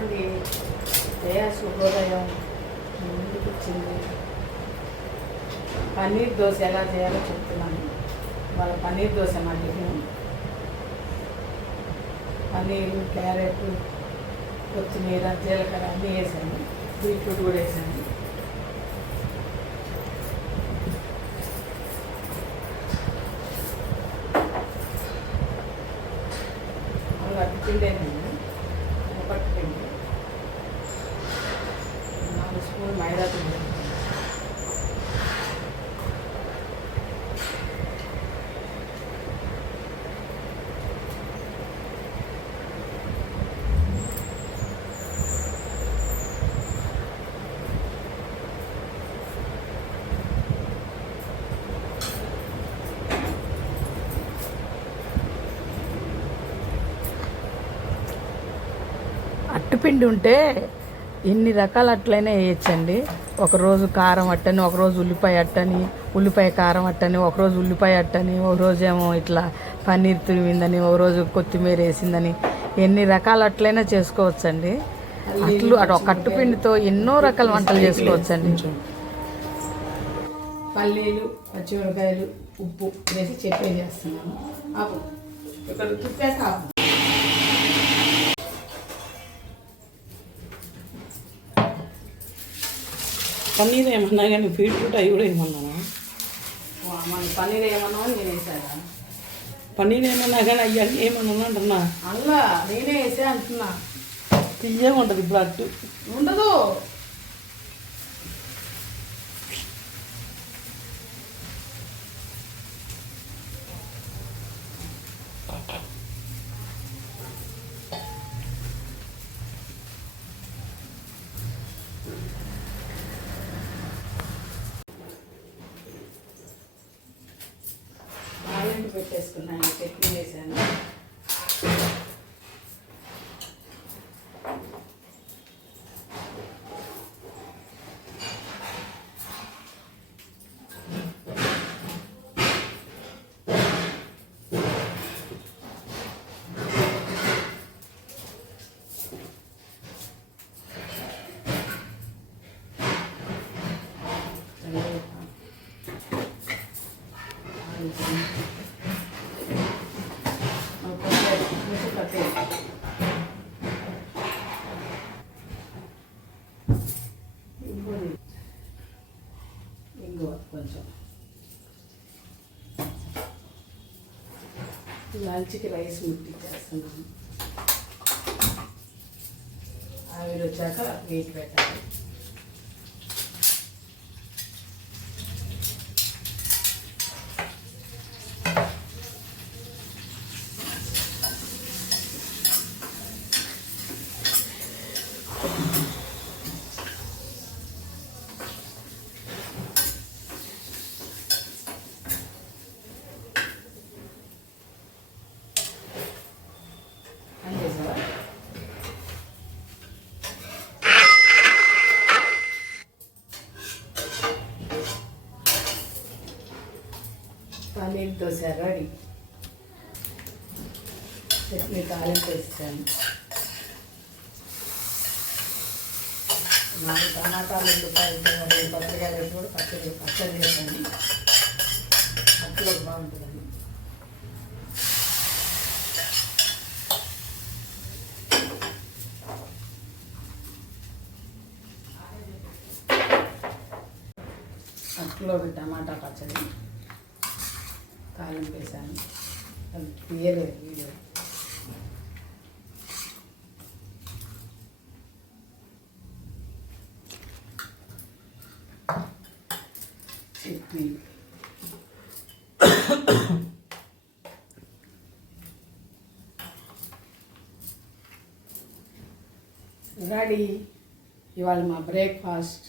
ఏమండి శుభోదయం ముందుకు వచ్చింది. పన్నీర్ దోశ ఎలా చేయాలో చెప్తున్నాను. వాళ్ళ పన్నీర్ దోశ మా టిఫిన్. పన్నీరు, క్యారెట్, కొత్తిమీర, జీలకర్ర అన్నీ వేసాను. బీట్రూట్ కూడా వేసాను. పిండేనండి, ఒకటి పిండి, 4 స్పూన్ మైదా పిండి, అట్టుపిండి ఉంటే ఎన్ని రకాల అట్లయినా వేయచ్చండి. ఒకరోజు కారం అట్టని, ఒకరోజు ఉల్లిపాయ అట్టని, ఉల్లిపాయ కారం అట్టని, ఒకరోజు ఉల్లిపాయ అట్టని, ఒకరోజు ఏమో ఇట్లా పన్నీర్ తురిమిందని, ఒకరోజు కొత్తిమీర వేసిందని, ఎన్ని రకాల అట్లయినా చేసుకోవచ్చండి. అట్లు ఒక అట్టుపిండితో ఎన్నో రకాల వంటలు చేసుకోవచ్చండి. పల్లీలు, పచ్చిమిరకాయలు, ఉప్పు వేసి చట్నీ చేస్తున్నాను. ఇక్కడ తిప్పేసా. పన్నీర్ ఏమన్నా కానీ బీట్రూట్ అవి కూడా ఏమన్నానా? పన్నీర్ ఏమన్నా నేను వేసాను. పన్నీర్ ఏమన్నా కానీ అయ్యాక ఏమన్నా అంటున్నా? అలా నేనే వేసే అంటున్నా. తీయగా ఉంటుంది ఇప్పుడు అట్టు ఉండదు. పెట్టేసుకున్నాను, చట్నీ వేసాను. కొంచెం లంచ్కి రైస్ ముట్టించేస్తున్నాను. ఆవిరి వచ్చాక వెయిట్ పెట్టాలి. పన్నీర్ దోశ రెడీ. చట్నీ తాలింపు వేస్తాను. 4 టమాటాలు, ఉల్లిపాయలు, పచ్చడికాయలు వేసి కూడా పచ్చడి చేస్తాను. అట్లా బాగుంటుందండి. అట్లో టమాటా పచ్చడి తాలింపు వేసాను. అది తీయలేదు వీడియో. చట్నీ రెడీ. ఇవాళ మా బ్రేక్ఫాస్ట్.